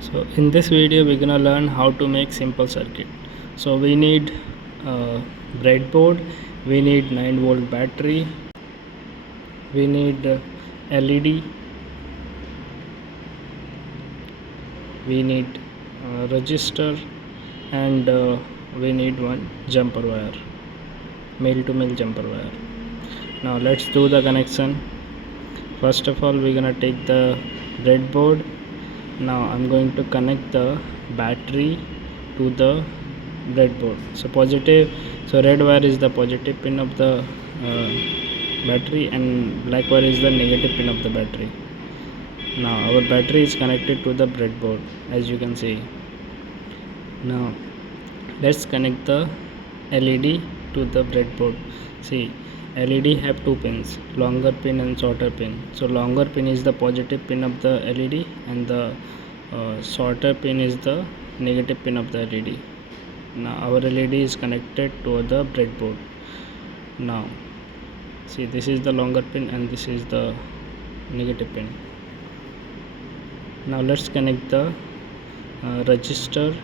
So in this video we're gonna learn how to make simple circuit. So we need breadboard, we need 9-volt battery, we need LED, we need resistor, and we need one jumper wire, male to male jumper wire. Now let's do the connection. First of all we're gonna take the breadboard. Now I'm going to connect the battery to the breadboard. So red wire is the positive pin of the battery and black wire is the negative pin of the battery. Now our battery is connected to the breadboard, as you can see. Now let's connect the LED to the breadboard. See, LED have two pins, longer pin and shorter pin. So longer pin is the positive pin of the LED and the shorter pin is the negative pin of the LED. Now our LED is connected to the breadboard. Now see, this is the longer pin and this is the negative pin. Now let's connect the resistor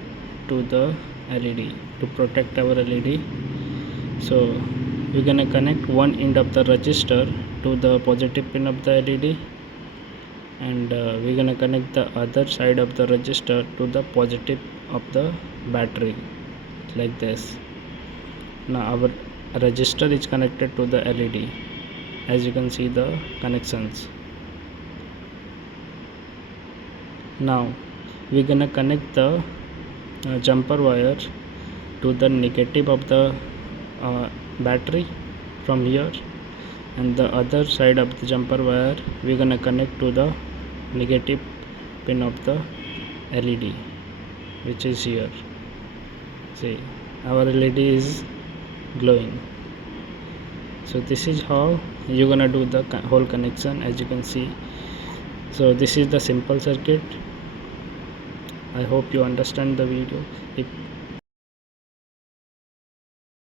to the LED to protect our LED. So we're gonna connect one end of the resistor to the positive pin of the LED, and we're gonna connect the other side of the resistor to the positive of the battery, like this. Now our resistor is connected to the LED, as you can see the connections. Now we're gonna connect the jumper wire to the negative of the battery from here, and the other side of the jumper wire we're gonna connect to the negative pin of the LED, which is here. See, our LED is glowing. So this is how you're gonna do the whole connection, as you can see. So this is the simple circuit. I hope you understand the video.